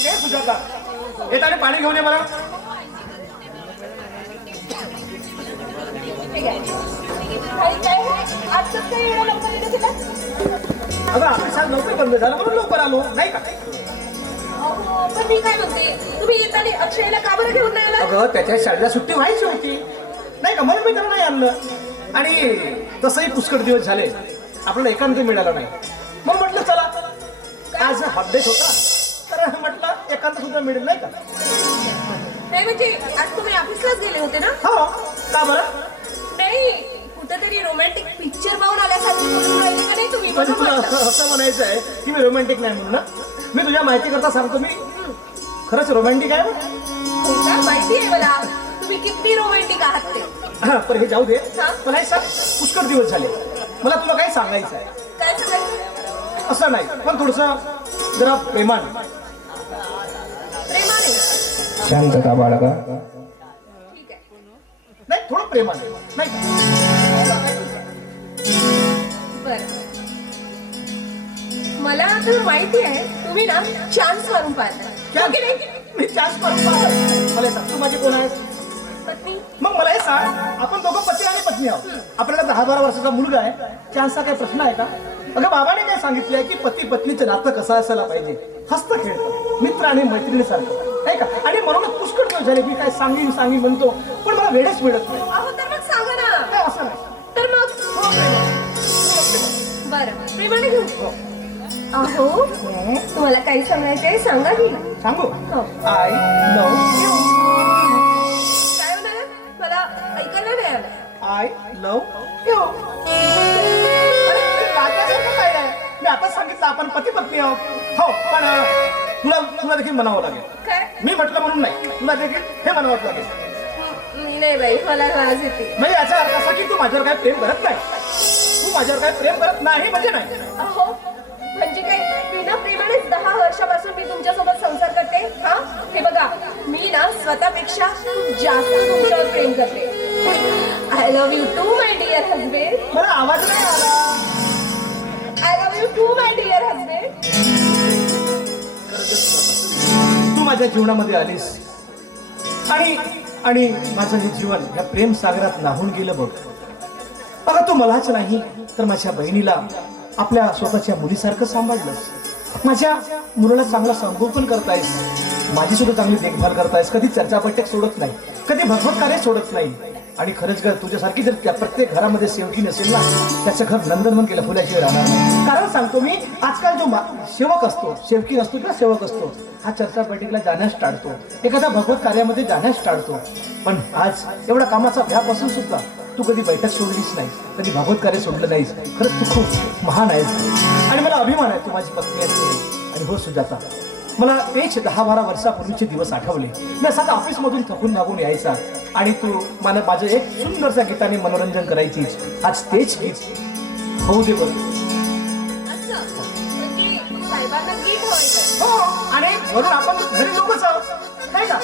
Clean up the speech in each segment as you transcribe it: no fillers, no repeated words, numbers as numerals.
Okay Sujata, येताना पाणी घेऊन ये मला. अगं ऑफिसात नोकरी बंद झालं म्हणून लवकर आलो नाही का. पण मी काय म्हणते, तुम्ही येताना अक्षयला का बरं घेऊन नाही आला? अगं त्याच्या शाळेला सुट्टी व्हायची होती नाही का, म्हणून मी त्याला नाही आणलं. आणि तसंही पुष्कळ दिवस झाले आपल्याला एकांत मिळाला नाही, मग म्हटलं चला आज अपडेट होता तर म्हटलं एकांत सुद्धा मिळेल नाही का. नाही म्हणजे आज तुम्ही ऑफिसलाच गेले होते ना? हो का बरं. नाही कुठेतरी रोमॅन्टिक पिक्चर पाहून आल्यासारखं बोलून राहिले का नाही तुम्ही? पण तुला असं म्हणायचं आहे की मी रोमॅन्टिक नाही म्हणून ना. मी तुझ्या माहिती करता सांगतो, मी खरंच रोमॅन्टिक आहे. माहिती आहे मला तुम्ही किती रोमॅन्टिक आहात ते. पण हे जाऊ दे, पण हे सांग पुष्कळ दिवस झाले मला तुला काही सांगायचं आहे. काय सांगायचं? असं नाही पण थोडस जरा प्रेमाने. प्रेमाने? शांतता बाळगा. ठीक आहे. नाही थोडं प्रेमाने नाही. बरं मला तर माहिती आहे तुम्ही ना चान्स मारून पाहता. मी चान्स मारून मला सांग तू माझी कोण आहेस? पत्नी. मग मला हे सांग, आपण दोघं पती आणि पत्नी आहोत, आपल्याला 10-12 वर्षाचा मुलगा आहे, चान्सचा काही प्रश्न आहे का? अगं बाबाने काय सांगितलंय की पती पत्नीचं नातं कसं असायला पाहिजे, हस्त खेळतं मित्र आणि मैत्रिणीसारखं नाही का. आणि म्हणूनच पुष्कळ दिवस झाले मी काय सांगीन म्हणतो पण मला वेळच मिळत नाही. अहो तर मग सांगा ना. काय असं नाही तर मग बरं प्रेमाने घेऊ. अहो तुम्हाला काही सांगायचंय सांगा की. सांगू. हो. I love you. काय म्हणाला? मला ऐकायला नाही आलं. I love you. काय आहे, मी आता सांगितलं आपण पती पत्नी आहोत. हो पण तुला देखील म्हणावं लागेल. काय? मी म्हटलं म्हणून नाही, तुला देखील हे म्हणावं लागेल. नाही बाई मला लाज येते. म्हणजे याचा अर्थ असा की तू माझ्यावर काय प्रेम करत नाही. तू माझ्यावर काय प्रेम करत नाही म्हणजे नाही. अहो म्हणजे काय बिना प्रेमानेच 10 वर्षापासून मी तुमच्यासोबत संसार करते. हा हे बघा मी ना स्वतःपेक्षा जास्त तुमच्यावर प्रेम करते. I love you too my dear husband. मला आवाज नाही आला. I love you too my dear husband. तू माझ्या जीवनामध्ये आलीस आणि माझं हे जीवन या प्रेम सागरात नाहून गेलं बघ. बघा तू मलाच नाही तर माझ्या बहिणीला आपल्या स्वतःच्या मुलीसारखं सांभाळलंस. माझ्या मुलाला चांगला संगोपन करतायस, माझी सुद्धा चांगली देखभाल करतायस. कधी चर्चा बैठक सोडत नाही, कधी भगवत कार्य सोडत नाही. आणि खरंच ग तुझ्यासारखी जर त्या प्रत्येक घरामध्ये सेवकी नसेल ना त्याचं घर नंदनवन केलं फुल्याशिवाय राहणार नाही. कारण सांगतो मी आजकाल जो सेवक असतो, सेवकी नसतो किंवा सेवक असतो, हा चर्चा बैठकीला जाण्यास टाळतो, एखाद्या भगवत कार्यामध्ये जाण्यास टाळतो. पण आज एवढा कामाचा व्याप असून सुद्धा तू कधी बैठक सोडलीच नाही, कधी भागवत कार्य सोडलं नाहीस. खरंच तू खूप महान आहेस आणि मला अभिमान आहे तू माझी पत्नी आहे. आणि हो सुजाता, मला तेच 10-12 वर्षापूर्वीचे दिवस आठवले. मी असाच ऑफिसमधून थकून भागून यायचा आणि तू मला माझं एक सुंदरच्या गीताने मनोरंजन करायची. आज तेच गीत होऊ दे बरं. म्हणजे साहेबांना गीत हवंय. हो आणि म्हणून आपण घरी लोकच आहोत नाही का.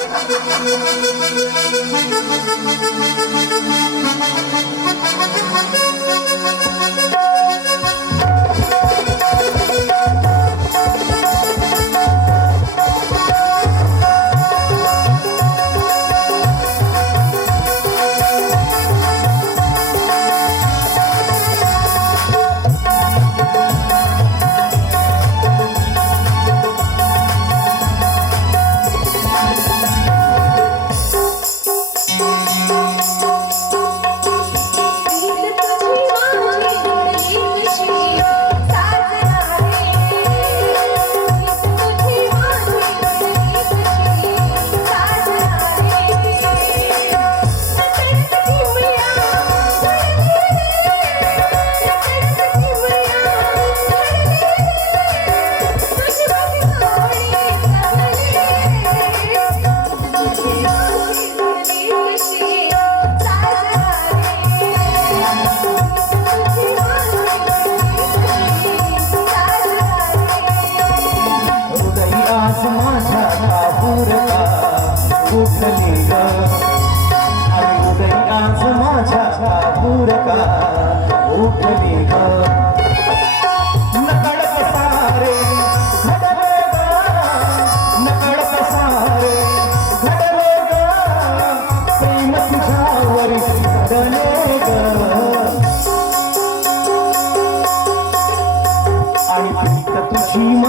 नकळ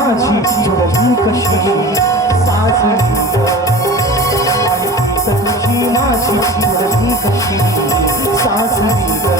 माझी जुळली कशी साजली ग. आणि प्रीत तुझी माझी जुळली कशी साजली ग.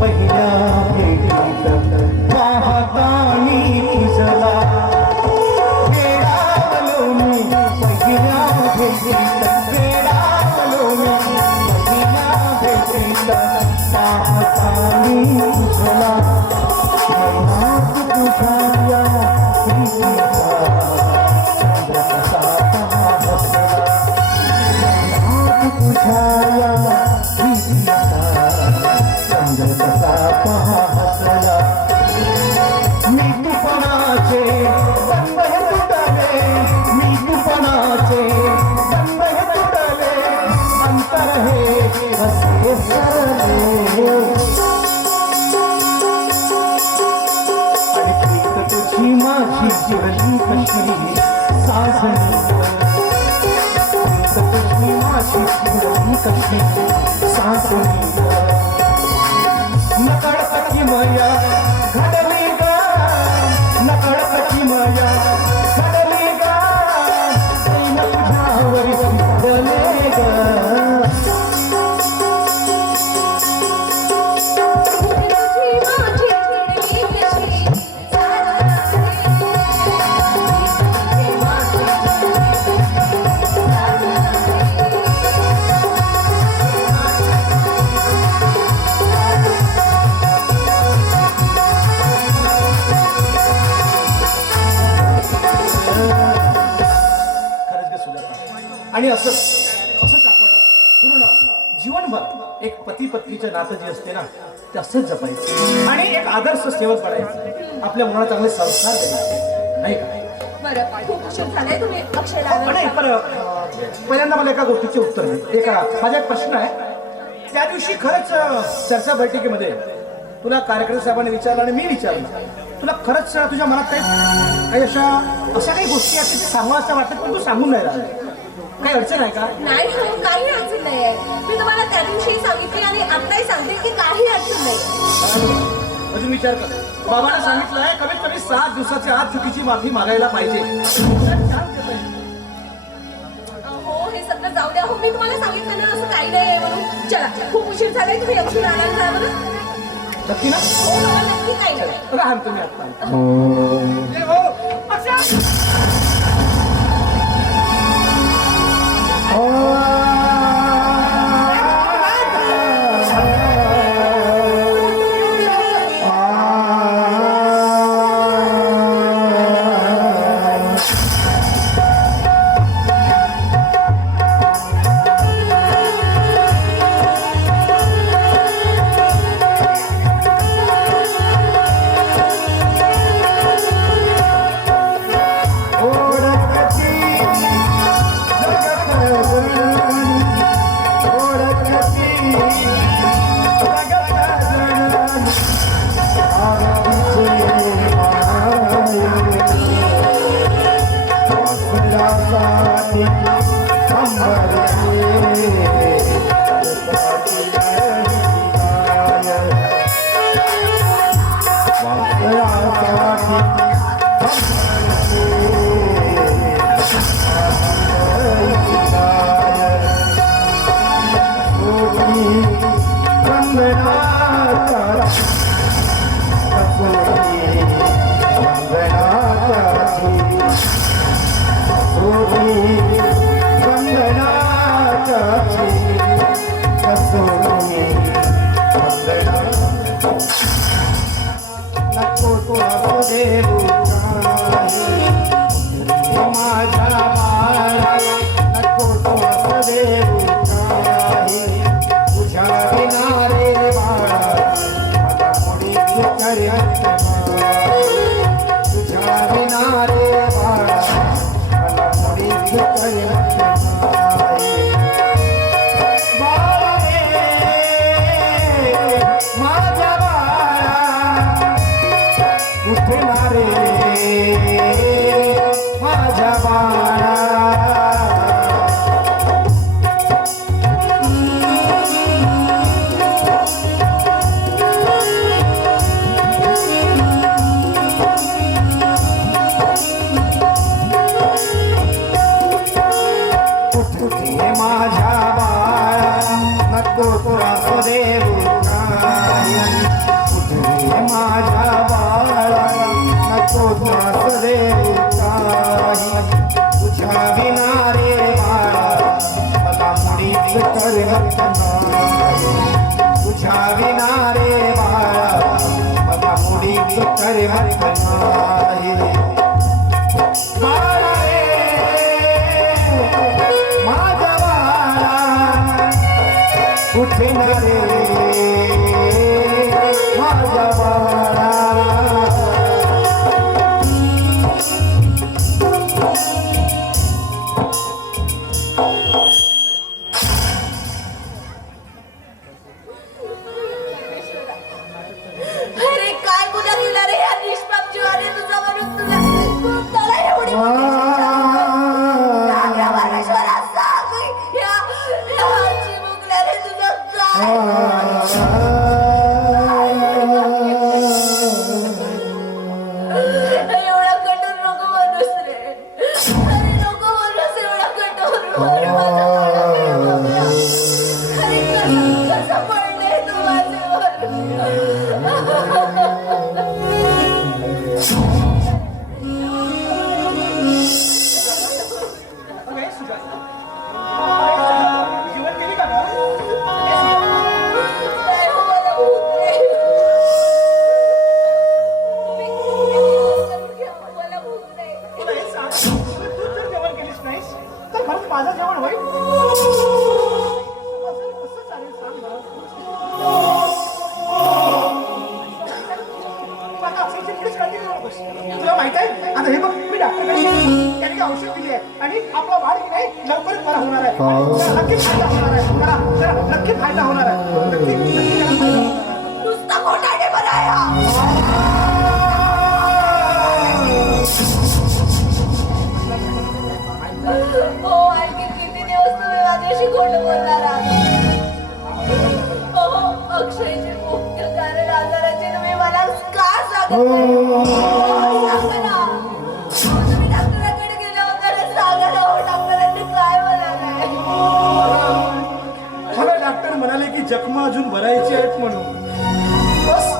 पहिल्या भेटीत पाहतानी तुझला वेडावलो मी पहिल्या भेटीत वेडावलो मी पहिल्या भेटीत पाहतानी तुझला मनात तुझ्या या प्रीतीचा चंद्र कसा बसला तुझ्या प्रीतीचा चंद्र कसा हसला मी तुफानाचे बंद तुटले मी तुफानाचे बंद तुटले अंतर हे हसे सरले आणि प्रीत तुझी माझी जुळली कशी साजली कशी सासली नकळपती मया घडली ग नकळपती मया घडली ग प्रेम तुझ्यावरी पडले ग आणि असंच आपण पूर्ण जीवनभर एक पती पत्नीचं नातं जे असते ना ते असंच जपायचं आणि एक आदर्श सेवक बनायचं आपल्या मुलाला चांगले संस्कार द्यायचे नाही का बरं खूप उशीर झालाय तुम्ही अक्षयला नाही पण पहिल्यांदा मला एका गोष्टीचे उत्तर दे माझा एक प्रश्न आहे त्या दिवशी खरंच चर्चा बैठकीमध्ये तुला कार्यक्रम साहेबांनी विचारलं आणि मी विचारलं तुला खरंच तुझ्या मनात काही अशा काही गोष्टी आहेत की सांगायचं वाटत पण तू सांगून नाही राहिला काही अडचण आहे का नाही हो काही अडचण नाही आहे मी तुम्हाला त्या दिवशी सांगितली आणि आताही सांगते की काही अडचण नाही अजून विचार कर बाबांना सांगितलंय कमीत कमी 7 दिवसाच्या आत चुकीची माफी मागायला पाहिजे हो हे सगळं जाऊ द्या हो मी तुम्हाला सांगितलं ना असं काही नाही आहे म्हणून चला खूप उशीर झालाय तुम्ही अक्षर आणायला जा बरं नक्की ना हो बाबा नक्की काही नाही राहा तुम्ही आता अरे काय गुन्हा केला रे या निष्पाप जीवाने तुझा म्हणून तुला त्याला एवढी परमेश्वरा सांग या चिमुकल्याने तुझं काय एवढा कठोर नको बनूस रे अरे नको बनूस एवढा कठोर अरे माझा बाळा अरे कसं पडलंय तू माझ्यावर जीवन केली का नाही हो, मला भूक नाही. मला भूक नाही. तुला हे सांग, तू जर जेवण केलीस नाहीस तर खरंच माझं जेवण होईल कसं चालेल सांग बरं. आता अक्षयची पुढेच काळजी करू नकोस. तुला माहित आहे आता हे बघ मी डॉक्टरकडे त्यांनी औषध दिली आहे आणि आपला बाळ की नाही लवकरच बरा होणार आहे आणि त्याला नक्की फायदा होणार आहे त्याला नक्की फायदा होणार आहे नक्की त्याला फायदा होणार आहे. नुसता खोटाने बनाया हो आणखी किती दिवस तुम्ही माझ्याशी खोटं बोलणार आहात हो अक्षयचे मुख्य कारण आजाराचे तुम्ही मला का सांगत नाही? सांगा ना तुम्ही डॉक्टरांकडे गेले होते ना सांगा ना हो डॉक्टरांनी काय म्हणाले मला डॉक्टर म्हणाले की जखमा अजून भरायची आहेत म्हणून बस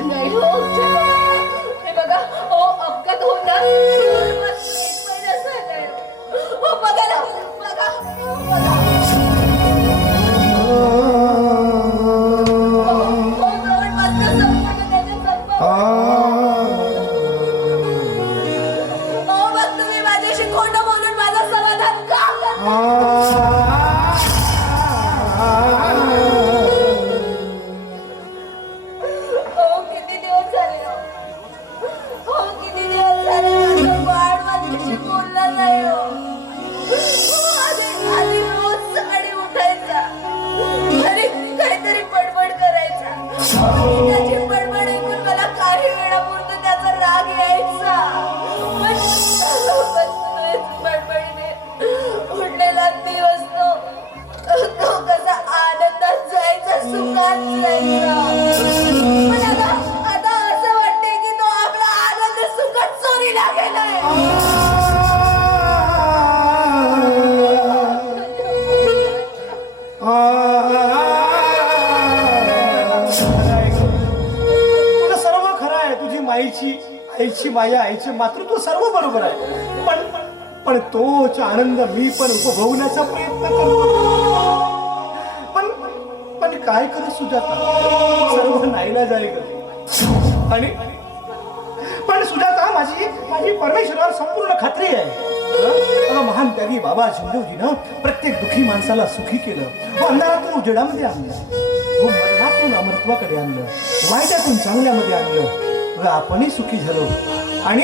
नाही हो हे बघा हो अपघात होणार हो बघा ना बघा बघा हो जवळपासचं संपूर्ण त्याच्या संपर्क हो मग तुम्ही माझ्याशी खोटं बोलून माझं समाधान का करता हो किती दिवस झाले ना हो किती दिवस झाले माझं बाळ माझ्याशी बोलला नाही हो आधी रोज सकाळी उठायचा घरी काहीतरी बडबड करायचा त्याची बडबड ऐकून मला काही वेळापुरतं त्याचा राग यायचा पण बडबड आईची माया आईचे मातृत्व सर्व बरोबर आहे, पण तोच आनंद मी पण उपभोगण्याचा प्रयत्न करतो. पण काय करू सुजाता, सर्व नाईलाज आहे ग. आणि पण सुजाता माझी परमेश्वरावर संपूर्ण खात्री आहे. महान त्यागी बाबा शिवदेवजीनं प्रत्येक दुखी माणसाला सुखी केलं, अंधारातून उजेडामध्ये आणलं, मरणातून अमरत्वाकडे आणलं, वाईटातून चांगल्यामध्ये आणलं. आपणही सुखी झालो. आणि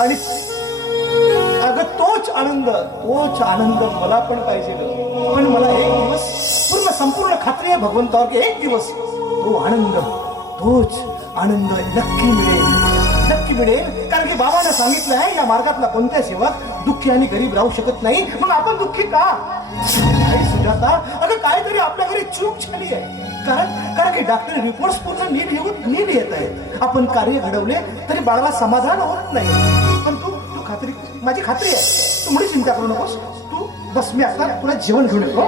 आणि अगं तोच आनंद मला पण पाहिजे. पण मला एक दिवस संपूर्ण खात्री आहे भगवंतावर की एक दिवस तोच आनंद नक्की मिळेल. कारण की बाबांना सांगितलं आहे, या मार्गातला कोणत्या सेवक दुःखी आणि गरीब राहू शकत नाही. मग आपण दुःखी का? सुजाता, अगं काहीतरी आपल्या घरी चूक झाली आहे. कारण की डॉक्टर रिपोर्ट पूर्ण नीट येत आहेत. आपण कार्य घडवले तरी बाळाला समाधान होत नाही. पण तू माझी खात्री आहे, तू मुळी चिंता करू नकोस. तू बस, मी आता तुला जेवण घेऊन येतो.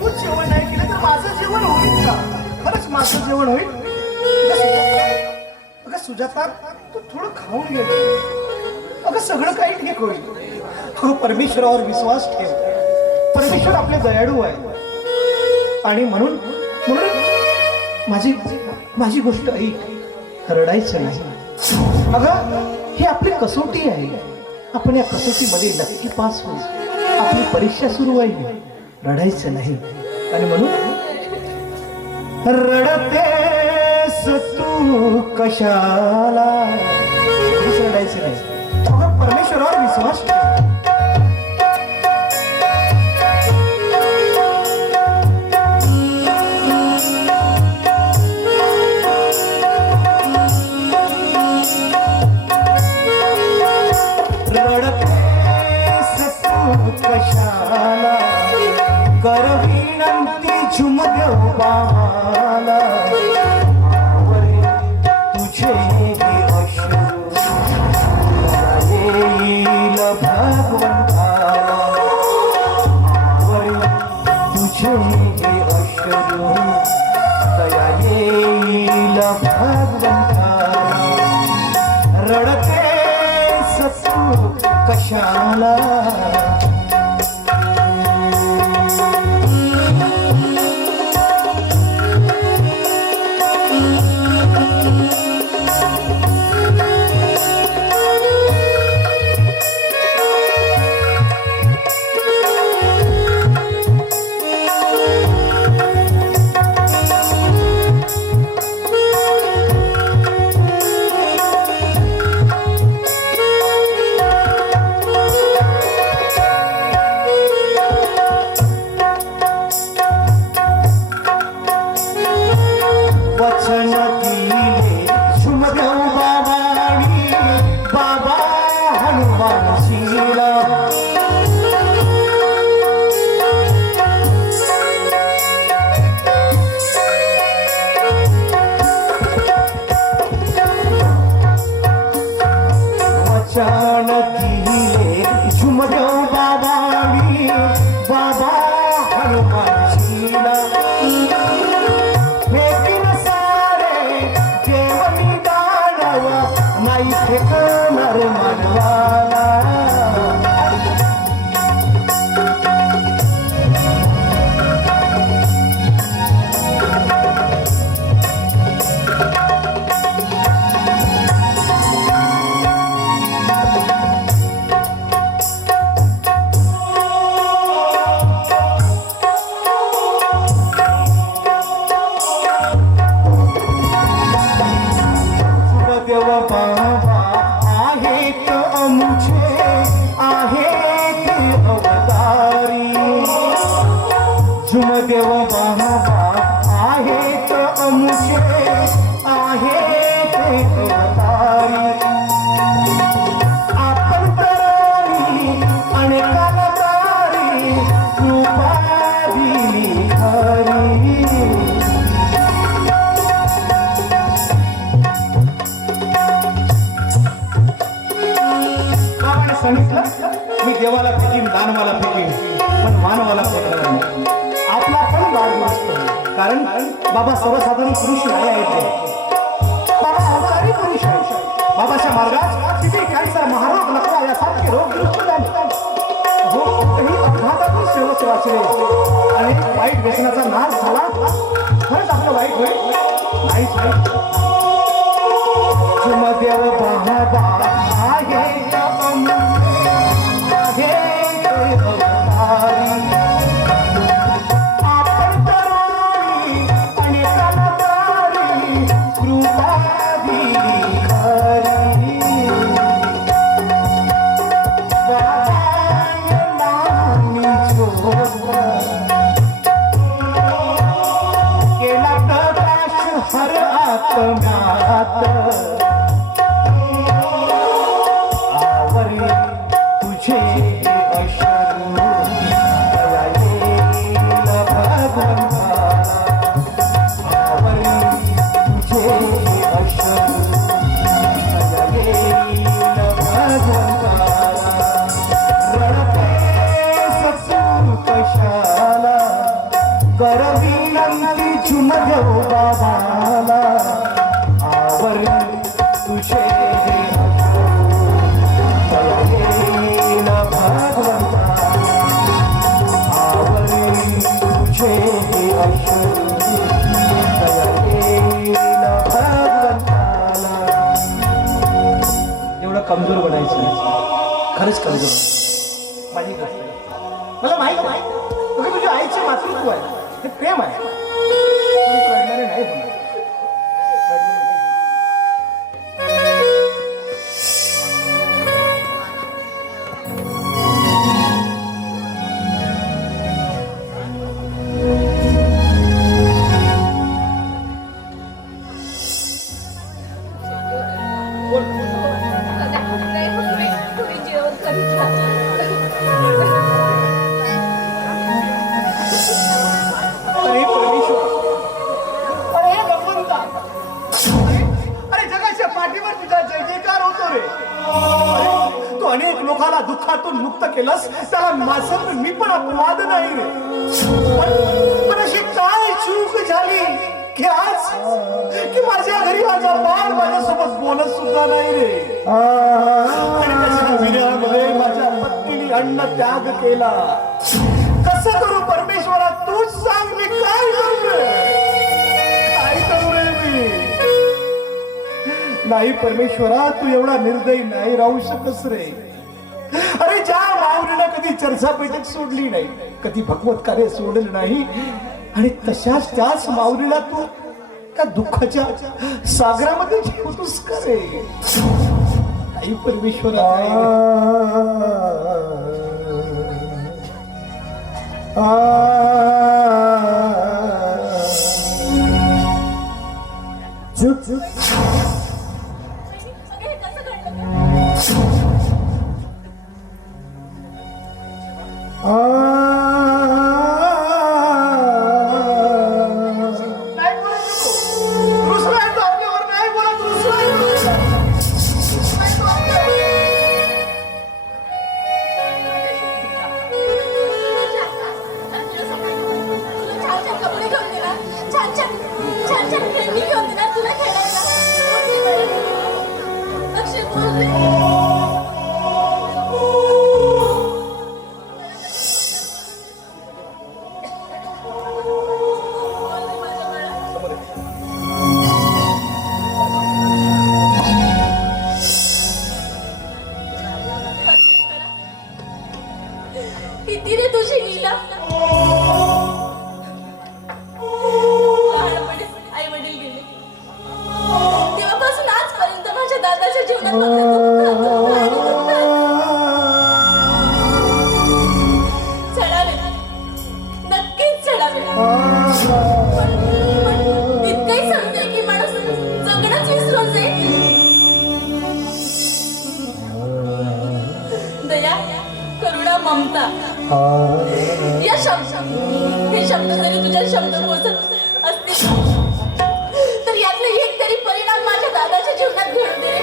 तू जेवण नाही केलं तर माझं जेवण होईल का? खरंच माझं जेवण होईल? अगं सुजाता, तू थोडं खाऊन घे. अगं सगळं काही ठीक होईल. अगं परमेश्वरावर विश्वास ठेव. परमेश्वर आपले दयाळू आहे. आणि म्हणून माझी गोष्ट ऐक, रडायचं नाही. अगं ही आपली कसोटी आहे. आपण या कसोटीमध्ये नक्की पास होऊ. आपली परीक्षा सुरू आहे, रडायचं नाही. आणि म्हणून रडतेस तू कशाला, रडायचं नाही. अगं परमेश्वरावर विश्वास ठेव. कशाला कर विनंती झुमदेव बाला, तुझे अश्रू येईल भगवंताला, तुझे अश्रू दया येईल भगवंताला. रडतेस तू कशाला, वचन दिले झुमदेव बाबांनी बाबा हनुमानजीला. वचन दिले झुमदेव बाबांनी बाबा हनुमानजीला. नाही फेकणार मानवाला. देव बाबा आहेत आमचे सांगितलं मी देवाला फेकीन दानवाला फेकीन पण मानवाला फेकणार नाही. आपला पण वाढदिवस असतो कारण बाबा सर्वसाधारण पुरुष नाही आहेत ते. बाबा अवतारी पुरुष आहे. बाबाच्या मार्गात किती कॅन्सर महारोग लकवा यासारखे रोग दृष्टी झाले. हो कुठेही अपघातातून सेवक वाचले आणि वाईट व्यसनाचा नाश झाला. खरंच आपलं वाईट होईल नाहीच होईल. देव बाबा आहे आपण तरुणी आणि समतारी कृपादी हरी बाबाय नामी केला प्रकाश हर आत्म्यात तुझे अश्रू भगवंता तुझे अश्रू भगवंता रडते ससू कशाला कर विनंती चुम देऊ बाबाला आवर तुझे एवढं कमजोर बनायचं खरंच कमजोर माझी गोष्ट मला माहित आहे तुझ्या आईचे मातृत्व आहे हे प्रेम आहे रडणारे नाही होणार. तुम्ही जेवण करून अरे परमेश्वर अरे भगवंता अरे जगाच्या पाठीवर तुझा जय जयकार होतो रे. अरे, तू अनेक लोकांना दुःखातून मुक्त केलंस त्याला माझं मी पण अपवाद नाही रे. पण अशी काय चूक झाली की आज की माझ्या घरी माझा बाळ माझ्यासोबत बोलत सुद्धा नाही रे. आणि त्याच्या विर्यामध्ये माझ्या पत्नीने अन्न त्याग केला. कसं करू परमेश्वरा तूच सांग मी काय करू रे. काय करू रे मी. नाही परमेश्वरा तू एवढा निर्दयी नाही राहू शकस रे. अरे ज्या माऊलीनं कधी चर्चा पेठेत सोडली नाही कधी भगवत कार्य सोडलं नाही आणि तशाच त्याच माऊलीला तू त्या दुःखाच्या सागरामध्ये ठेवतोस का रे. आई परमेश्वरा किती रे तुझी लीला. आई वडील गेले तेव्हापासून आजपर्यंत माझ्या दादाच्या जीवनात चढावे नक्कीच चढावे. इतकंही समजेल की माणूस जगणंच विसरून जाईल. दया करुणा ममता या शब्द हे शब्द जरी तुझ्या शब्द पोचत असतील तर यातले एक तरी परिणाम माझ्या दादाच्या जीवनात घडून दे.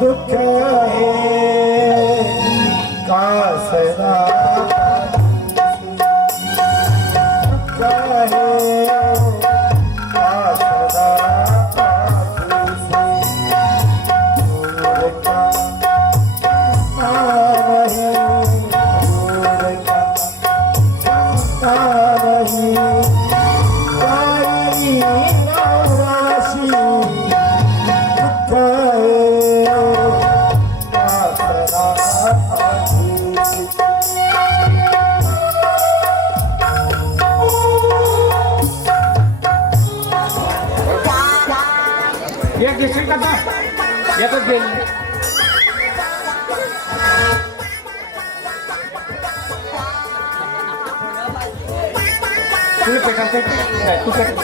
दुःख आहे का सदा दुःख आहे का सदा दूर का नाही दूर का नाही काही राशी दुःख आहे का सदा एक घेशील का एकच घेईल तुला पेटायचं काय तू पेट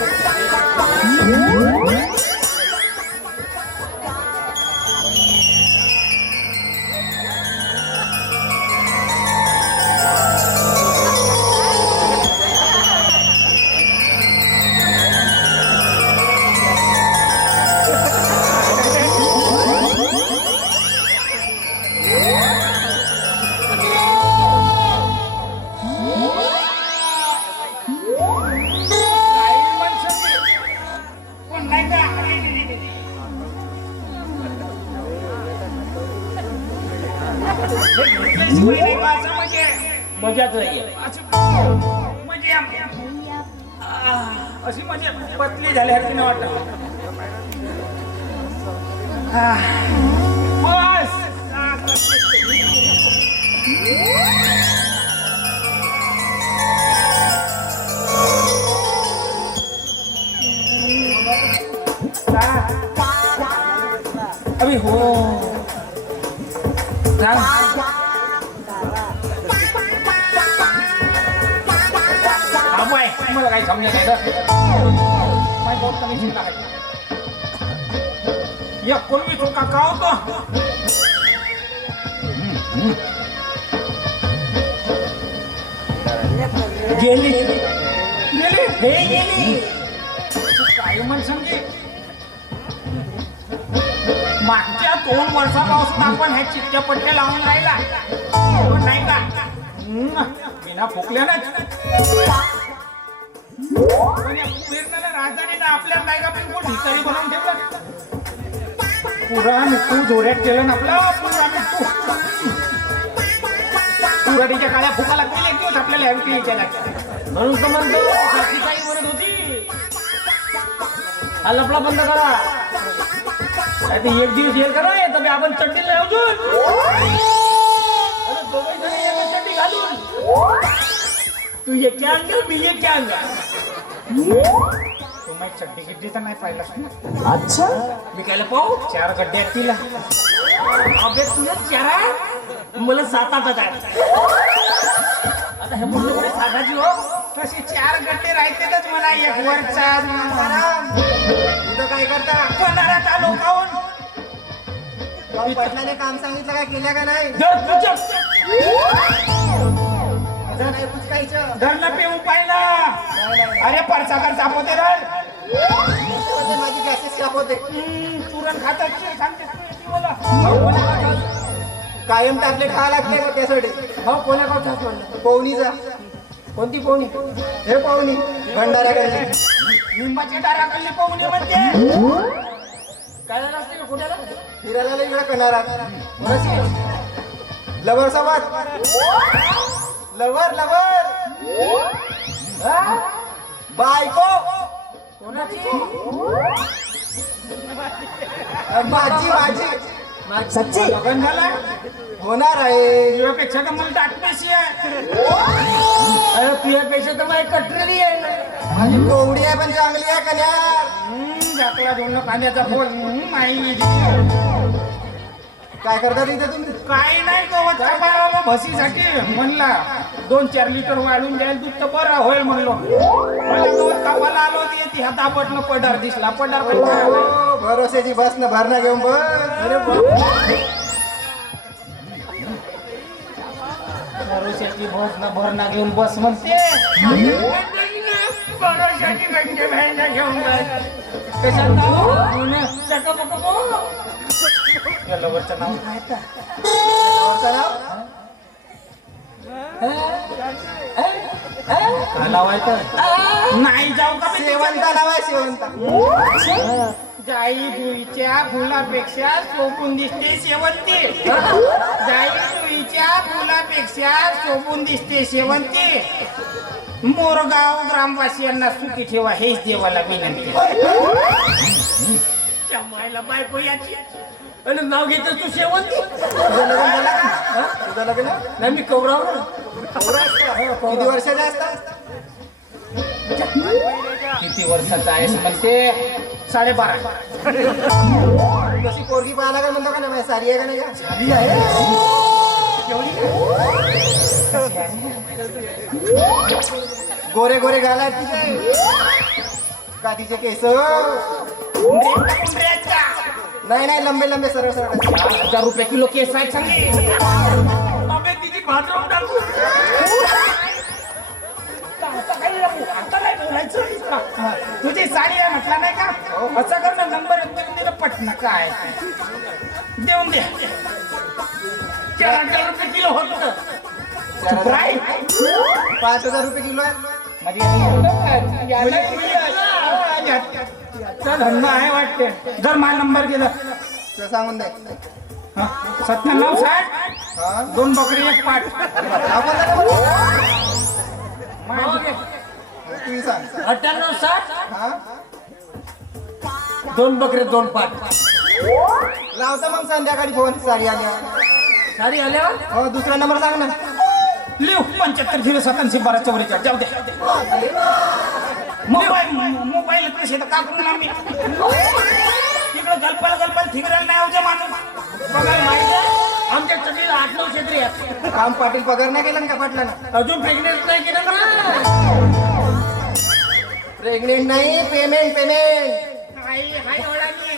मजाच नाहीये. अशी म्हणजे पतली झाल्यासारखी नाही वाटत अभी हो मला काही समजत नाही या कोणवी तो काका होतो गेली गेली हे गेली काय म्हण समजे मागच्या 2 वर्षापासून आपण ह्या चिठ्ठ्या पट्ट्या लावून राहिला नाही का बिना फुकल्यानंच राजधानीनं आपल्या नाही का पण भिकारी बनवून ठेवलं पुरा तू जोऱ्यात केलं ना आपला पुरा पुराडीच्या काळ्या फुका लागतील एक दिवस आपल्याला ह्याविषयी यायला म्हणून तर म्हणतो काही म्हणत होती हा लपला बंद करा काय ते एक दिवस येईल करा तर आपण चड्डीला अजून दोघे जण एक चड्डी घालून तू ये क्या अंगा मी ये क्या अंगा तो मैं चड्डी गिड्डी तर नाही पाहिला अच्छा मी काय पाहू 4 गड्डे आहेत तिला अबे तुला 4 मला 7-8 आहे आता हे मुलं कोणी सांगायची हो तशी 4 गड्डे राहतेच मला एक वरचा तुझं काय करता कोणाला आलो काऊन पटलाने काम सांगितलं काय केल्या का नाही नाही पुचकायचं घरनं पिऊन पाहिला अरे परचा करता पोते माझी गॅसेस स्टॉप होते चुरण खातात सांगते कायम टॅबलेट खा लागते का त्यासाठी हो कोण्या गावचाच म्हणलं पवनीचा कोणती पोहणी हे पवनी भंडाऱ्याकडे लिंबाची डाराकडली पाहुणे म्हणते काय झालं असते कुठ्याला फिरायला वेगळा करणार लवर सोबत लवर लवर बायको कोणाची माझी माझी सच्ची लग्न झाला होणार आहे तुझ्यापेक्षा तर मला दाटण्याशी आहे अरे तुझ्यापेक्षा तर माझी कटरी आहे ना माझी कोवडी आहे पण चांगली आहे कन्या जाकला दोन कांद्याचा फोन नाही काय करता तिथे तुम्ही काही नाही गवत कापायला म्हशीसाठी म्हणला 2-4 लिटर वाढून जाईल दूध तर बरं होईल म्हणलो मला गवत कापायला आलो होती ती हातापटनं पडार दिसला पडार हो, भरोश्याची बस न भरणा घेऊन बस अरे भरोश्याची बस ना भरणा घेऊन बस म्हणते भरोश्याची गंगे बहिणी घेऊन बस कशात तुझ्या लवरचं नाव काय तर? नवरचं नाव? काय नाव आहे तर? नाही जाऊ का मी शेवंता नाव आहे शेवंता. जाई जुईच्या फुलापेक्षा सोपून दिसते शेवंती. जाई जुईच्या फुलापेक्षा सोपून दिसते शेवंती. मोरगाव ग्रामवासियांना सुखी ठेवा हेच देवाला विनंती. मायला बायको याची आणि नाव घेतो तू शेवंती. तुझं लग्न झालं का? तुझं लग्न? नाही मी कौराव किती वर्षाचे असतात? किती वर्षाचा आहेस म्हणते 12.5. कशी पोरगी पाहायला का म्हणतो का नाही सारी आहे का नाही का? सारी आहे. गोरे गोरे गाल आहेत तिचे का तिचे केस? नाही नाही लंबे लंबे सरळ सरळ आहेत. 1000 रुपये किलो केस आहे सांगे. अबे तिची भाजवून टाकू. आता काय बोलायचं? तुझी साडी आहे म्हटलं नाही का? असं कर ना नंबर दिलं पटना काय देऊन दे. 4,000 रुपये किलो होत. 5,000 रुपये किलो आहे. धंदा आहे वाटते. जर माझा नंबर गेला तर सांगून दे. 97 60 हा 2 बकरी 1 पाट. आपण नका बोलू. तू सांग. 98 60 हा 2 बकरी 2 पाट. लावतो मग संध्याकाळी फोन साडी आल्या. साडी आल्यावर हो दुसरा नंबर सांग ना. लिहू 75 87 12 44. जाऊ दे मोबाईल पैसे तर का करून आम्ही तिकडं गलपाल ठिकरायला नाही होते माणूस. बघायला माहिती आहे आमच्या चटणीला 8-9 क्षेत्री आहेत. काम पाटील पगार नाही केला ना का पाटलानं? अजून प्रेग्नेंट नाही केलं ना. प्रेग्नेंट नाही पेमेंट पेमेंट. हाय एवढा मी.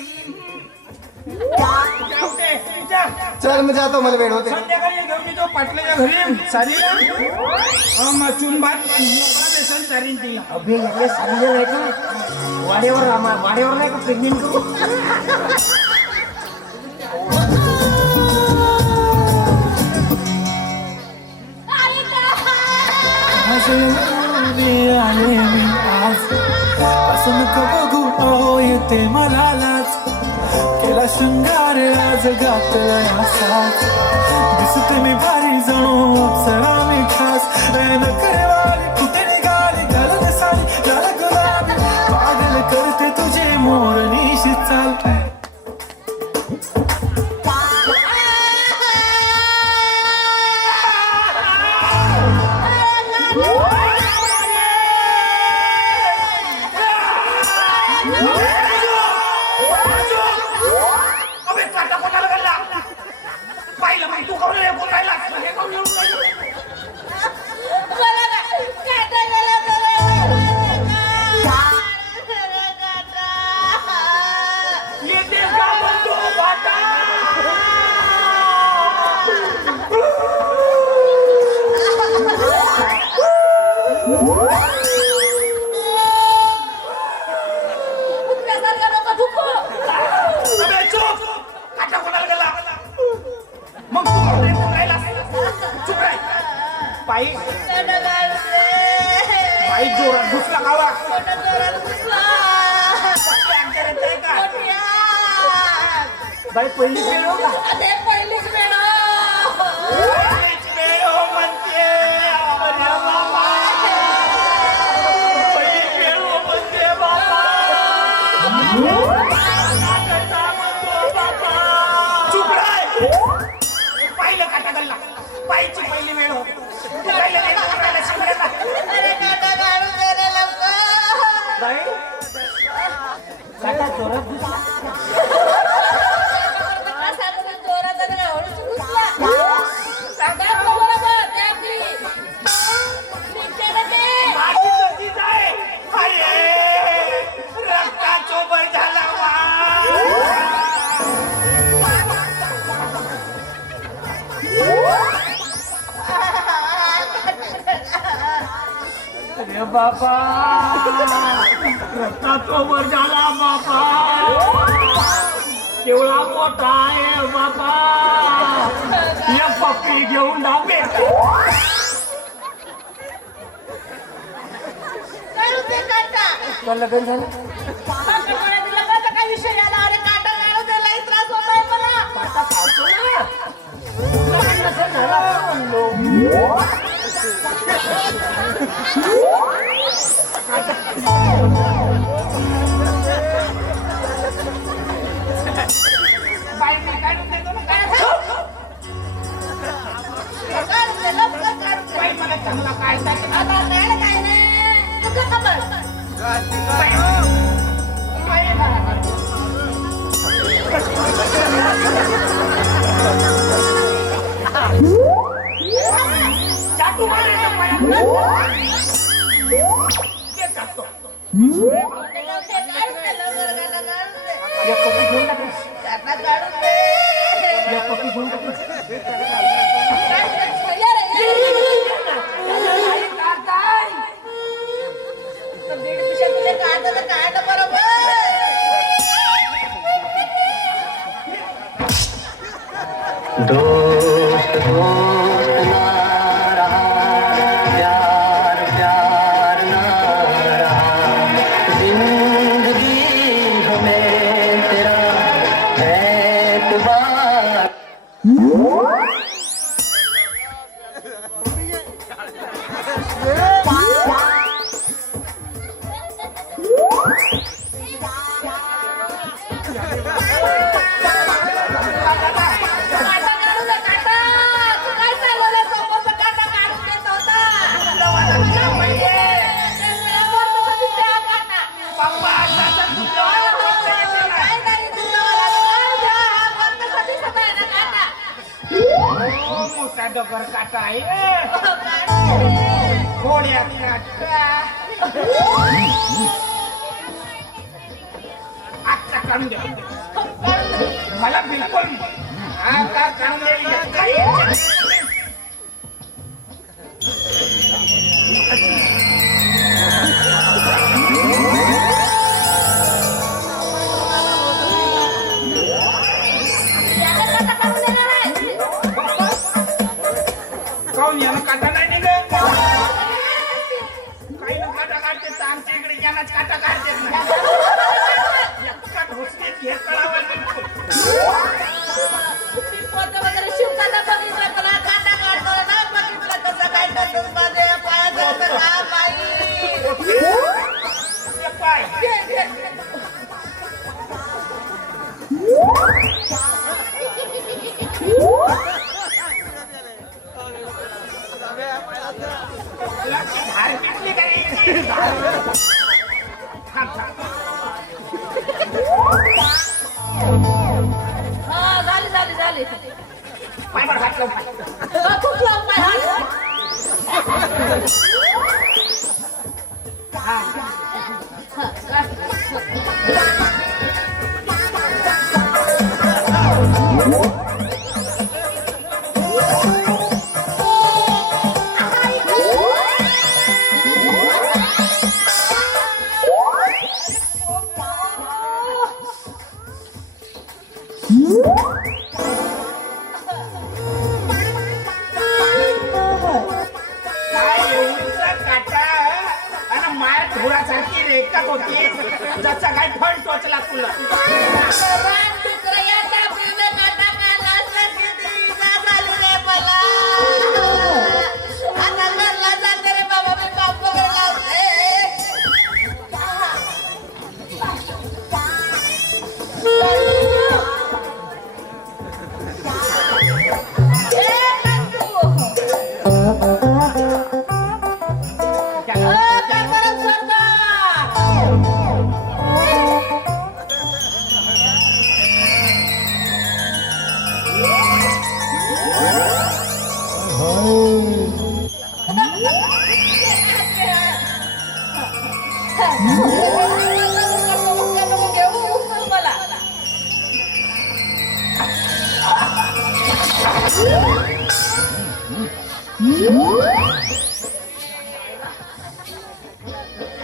जाऊ दे, जा. चल मी जातो मला वेळ होते. संध्याकाळी घेऊन येतो पाटलाच्या घरी सारीला चून भात मोकळा बेसन सारीन तिला. अबे याकडे सांगितलं नाही का? वाड्यावर नाही का प्रेग्नेंट करू? असं नको बघू येते मला लाज. केला शृंगार आज घातला असाच. दिसते मी भारी जणू अप्सरा मी खास. नकरवाली कुठे निघाली घालत साडी लाल गुलाबी. पागल करते तुझे मोरनीशी चाल. अबे काटा कोणाला गल्ला पाहिलं मग तू करून येऊन राहिला हे करून येऊन राहिला. येतेस का म्हणतो काटा? अबे चुप काटा कोणाला गल्ला मग तू करून येऊन राहिला. चुप रे पायी जोरात घुसला गावा. बाई पहिली वेळ हो का? पहिलीच वेळ पहिलीच वेळ हो म्हणते. अरे बाबा पहिली वेळ हो म्हणते बाबा. काटा म्हणतो बाबा. चुप रे पाहिलं काटा गल्ला पायीची पहिली वेळ हो. तू पाहिलं नाही का काटाला शिकलेला? बाई काटा जोरात दिसला. माझी तशीच आहे. अरे रक्ता चोबई झाला वा. अरे बाबा रक्ता चोबई झाला बाबा. केवढा मोठा आहे बाबा. या पप्पी घेऊन डाबे. लग्न झालं काय विषय आला अरे काटा गाळू दे लई त्रास होतोय मला. आता खातो ना. लग्न नसेल झालं असं म्हणलो. चांगला काय काय नाही तुझं खबर चाटू मारायचा या पप्पी घेऊन टाकलीस. या पप्पी घेऊन टाकलीस. दोस्त दोस्त ना रहा, प्यार प्यार ना रहा, जिंदगी हमें तेरा एतबार. मोठा डगर काटा आहे. घोड्या काटा आजचा काढून द्या. मला बिलकुल आता काढून द्या. काऊन याला काटा नाही निघत. काही ना काटा काढते तर आमच्या इकडे यालाच काटा काढते ना. हे कळावं बिलकुल. वगैरे शिवताना बघितलं तुला काटा काढतो ना बघितलं कसं काय टसून मध्ये पायाचं का बाई. हे पाय. बाहेर निघली काही. थांब, थांब. झाली पायवर हात लावून पाय. खूप लावून पाय धुरासारखी रेखत होती जसं काय फळ टोचला तुला.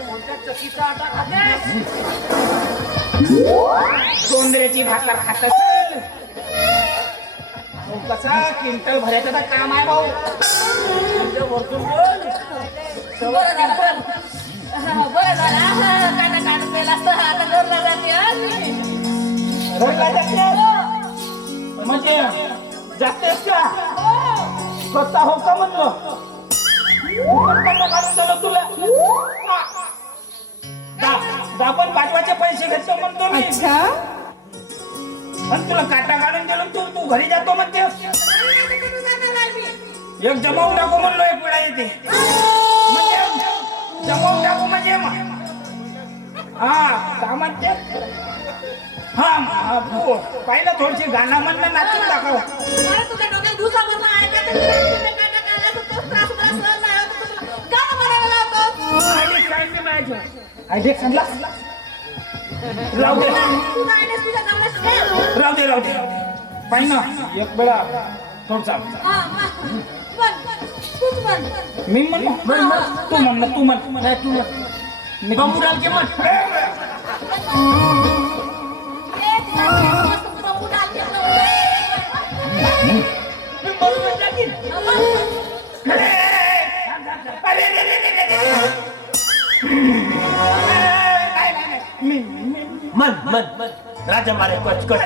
कोणत्या चकीचा आटा खातेस? गोंधळ्याची भाकर खात असेल कसा क्विंटल भरायचं तर काम आहे भाऊ म्हणजे वरतून बोल. बरं झालं बरं. बरं झालं काटा काट पेला असता आता घरला जाते हा मी. घरला जातेस? म्हणजे जातेस का स्वतः हो का म्हणलं फुकटपणा काढून दिलं तुला आपण पाठवायचे पैसे घेतो म्हणतो मी अच्छा आणि तुला काटा काढून दिलो तू घरी जातो म्हणते एक जमावून टाकू म्हणलो एक वेळा येते म्हणजे जमावून टाकू म्हणजे हा का म्हणते हा पाहिलं थोडीशी गाणं म्हणणं नाचून दाखव अरे तुझ्या डोक्यात घुसा बसला आहे का? ते काटा काढला तर तोच त्रास मला सहन नाही होत. तुला गाणं म्हणायला लावतो. आयडिया सांगला राहू दे तू गायनेस तुझ्या जमण्यास ठेव. राहू दे पाहिजे ना एक वेळा थोडसा हा, बन. तूच बन. मी म्हण तू म्हण मी बंबू डाल के म्हण एक मस्त बंबू डाल के ठेव. मी बरोबर टाकीन. मन राजा मारे कच कच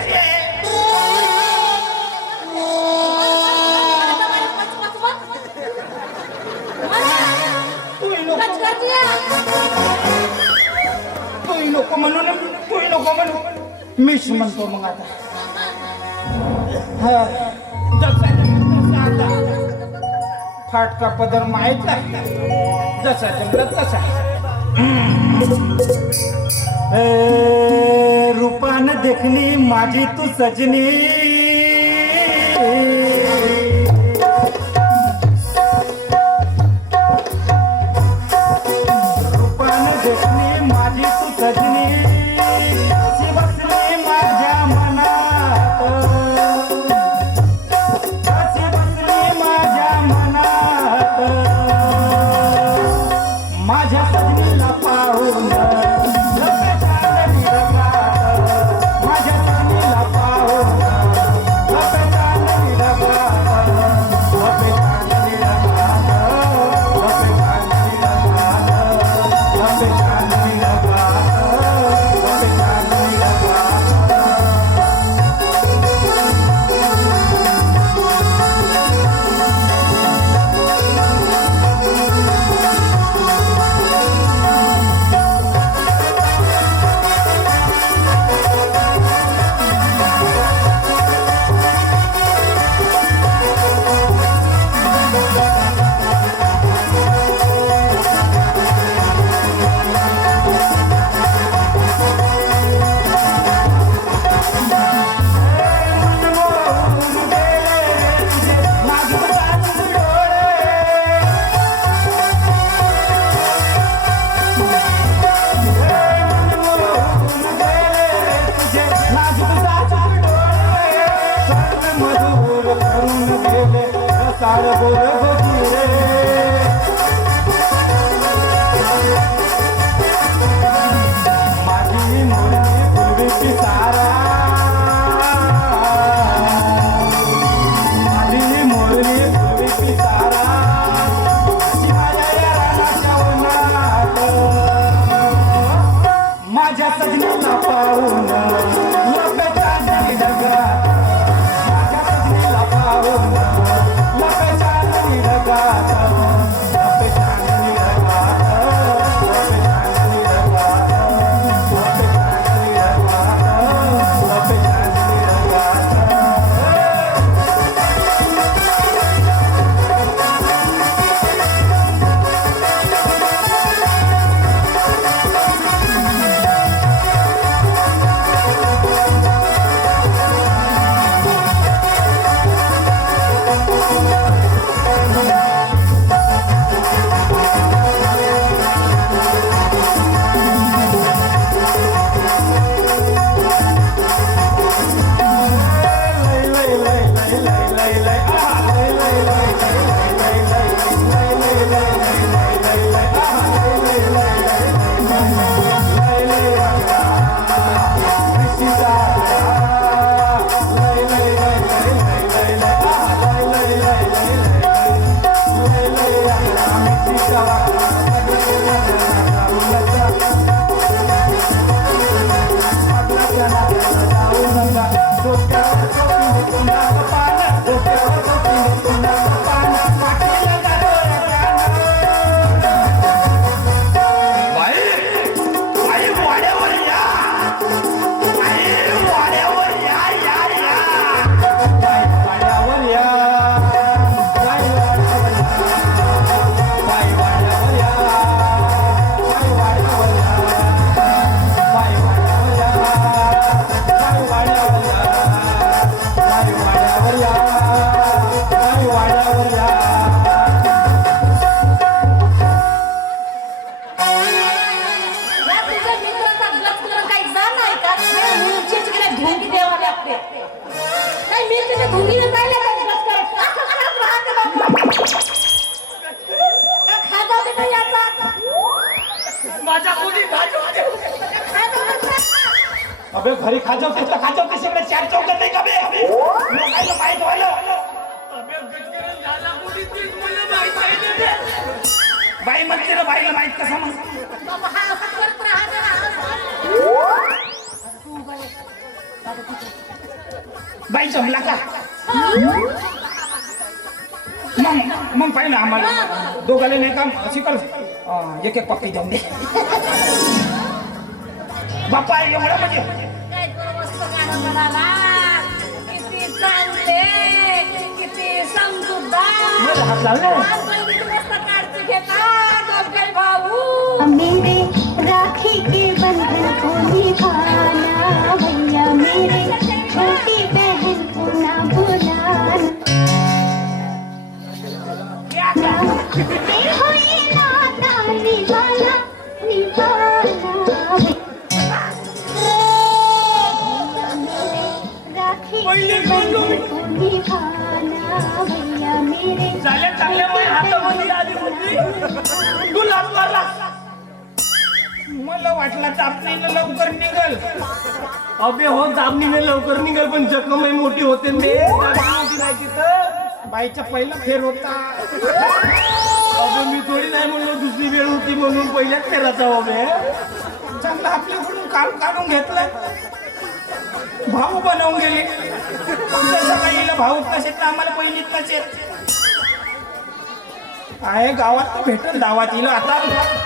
तूही नको म्हणू मीच म्हणतो मग आता फाटका पदर माहित आहे जसा जंगलात तसा रूपान देखणी माझी तू सजनी रूपान देखणी माझी तू सजनी बसली माझ्या मनात बसली माझ्या मनात माझ्या सजनीला पाहून माझ्या सजनीला पाहून माझी मुलगी फुलवीची सारा माझी मुलगी फुलवीची सारा माझ्या सजनीला पाहून लपेटा नाही डगा माझ्या सजनीला पाहून लपेटा नाही डगा लपेटा नाही डगा लपेटा नाही डगा लपेटा नाही डगा लपेटा नाही डगा तुम्ही पाहिलं का दिवस करत? असं करत राहते बाबा. खाजा होते का याचा? माझ्या मुली भाजवते. खाजा होते का? अबे घरी खाजवतेस तर खाजवतेस सगळं चार चौकात नाही का बे लोकायला माहित व्हायला अबे गजकरण झाला मुली तीच मुलं माहित आहे ना. बाई म्हणते ना बाईला माहित कसा मग बाबा हा असं करत राहते ना. बाई जमला का मग पाहिलं आम्हाला दोघाले नाही काम अशी कर एक एक पक्की देऊन दे बाप्पा एवढं म्हणजे काय करू मस्त गाणं म्हणाला. किती चांगले, किती समजूतदार. हात लावले. आज बाई किती मस्त काळजी घेतात दोघे भाऊ. मेरे राखी के बंधन को निभाना भैया मेरे छोटी बहन को ना भुलाना ये हुई नाता निभाना राखी के बंधन को निभाना भैया मेरे झाल्या चांगल्या मुळे हातामध्ये आली मुली. तू लाच मारला. मला वाटलं चापणीनं लवकर निघल अबे हो दाबणीने लवकर निघाल पण जखमही मोठी होते बे. मोठी नाही तिथं. बाईचा पहिला फेर होता अबे मी थोडी नाही म्हणलो दुसरी वेळ होती म्हणून पहिल्याच फेराचा अबे. चांगलं आपल्याकडून काम काढून घेतलं भाऊ बनवून गेले जसं काहीला भाऊ नसेल तर आम्हाला पहिलीत नसेल आहे गावात तर भेटल दावात येईल आता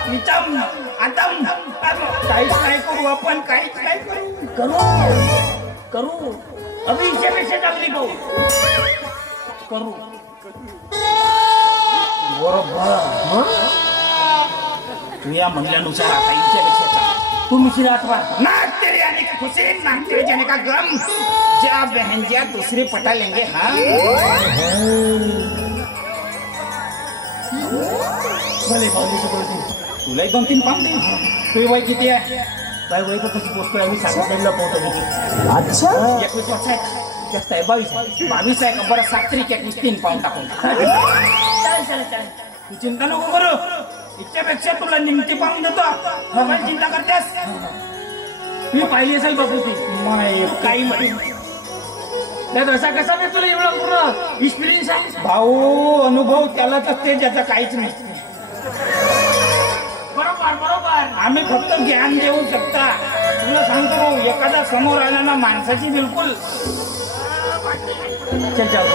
विचार आता काहीच नाही करू आपण काहीच नाही करू करू अबे हिच्यापेक्षा चांगली भाऊ करू. बरोबर तू या म्हणल्यानुसार आता हिच्यापेक्षा तू मिशील आठवा. नाक तेरे आने की खुशी नाक तेरे जाने का गम जा बहन जा दूसरे पटा लेंगे हाँ भले पावलीची बोलती. तुलाही 2-3 पाऊन दे तुझी वय किती आहे बाय वय तर कशी पोचतोय आम्ही सांगितलेलं पोहतो किती. 21 वर्ष आहे जास्त आहे 22 आहे का बरं 7 तरी 3 पाऊन टाकून चालेल. तू चिंता नको करू इच्छापेक्षा तुला निमती पाहून देतो आपण चिंता करतेस मी पाहिली असेल बापू ती काही म्हणे त्यात असा कसा मी तुला एवढा पूर्ण एक्सपिरियन्स आहे. भाऊ अनुभव त्यालाच असते ज्याचा काहीच नसते बरोबर आम्ही फक्त ज्ञान देऊ शकता तुला सांगतो भाऊ एखादा समोर आला ना माणसाची बिलकुल चल जाऊ